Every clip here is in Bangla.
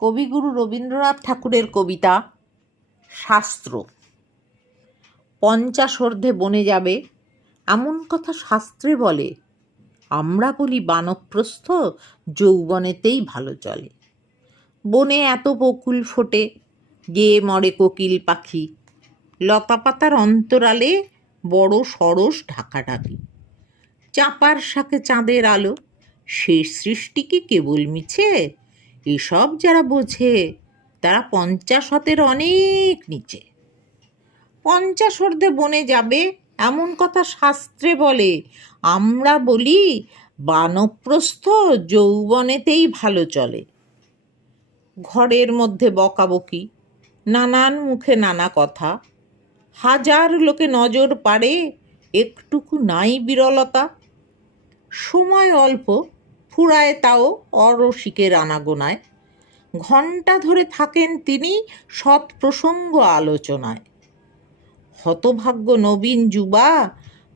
কবিগুরু রবীন্দ্রনাথ ঠাকুরের কবিতা শাস্ত্র। পঞ্চাশর্ধে বনে যাবে, এমন কথা শাস্ত্রে বলে, আমরা বলি বানপ্রস্থ, যৌবনেতেই ভালো চলে। বনে এত বকুল ফোটে, গেয়ে মরে কোকিল পাখি। লতাপাতার অন্তরালে বড় সরস ঢাকাঢাকি। চাপার শাকে চাঁদের আলো সে সৃষ্টি কি কেবল মিছে এসব যারা বোঝে, তারা পঞ্চাশ হতের অনেক নিচে। পঞ্চাশ অর্ধে বনে যাবে এমন কথা শাস্ত্রে বলে, আমরা বলি বানপ্রস্থ যৌবনেতেই ভালো চলে। ঘরের মধ্যে বকাবকি, নানান মুখে নানা কথা, হাজার লোকে নজর পারে একটুকু নাই বিরলতা। সময় অল্প ফুরায় তাও অরসিকের আনাগোনায় ঘণ্টা ধরে থাকেন তিনি সৎ প্রসঙ্গ আলোচনায়। হতভাগ্য নবীন যুবা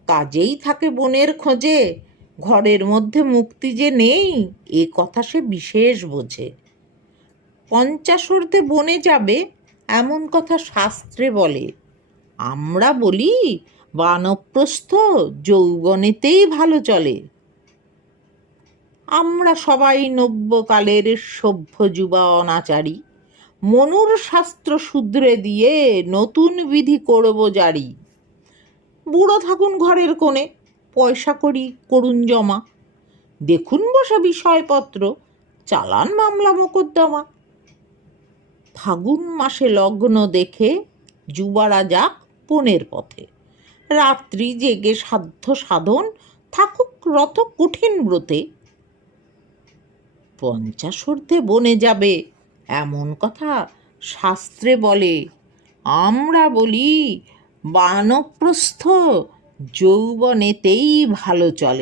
কাজেই থাকে বনের খোঁজে, ঘরের মধ্যে মুক্তি যে নেই, এ কথা সে বিশেষ বোঝে। পঞ্চাশর্ধে বনে যাবে, এমন কথা শাস্ত্রে বলে। আমরা বলি, বানপ্রস্থ যৌবনেতেই ভালো চলে। আমরা সবাই নব্যকালের সভ্য যুবা অনাচারী মনুর শাস্ত্র শুধরে দিয়ে নতুন বিধি করব জারি। বুড়ো থাকুন ঘরের কোণে, পয়সা করি করুন জমা। দেখুন বসে বিষয়পত্র, চালান মামলা মোকদ্দমা। ফাগুন মাসে লগ্ন দেখে, যুবারা যাক পনেরো পথে। রাত্রি জেগে সাধ্য সাধন, থাকুক রত কঠিন ব্রতে। পঞ্চাশর্ধে বনে যাবে। এমন কথা শাস্ত্রে বলে। আমরা বলি বানপ্রস্থ যৌবনেতেই ভালো চলে।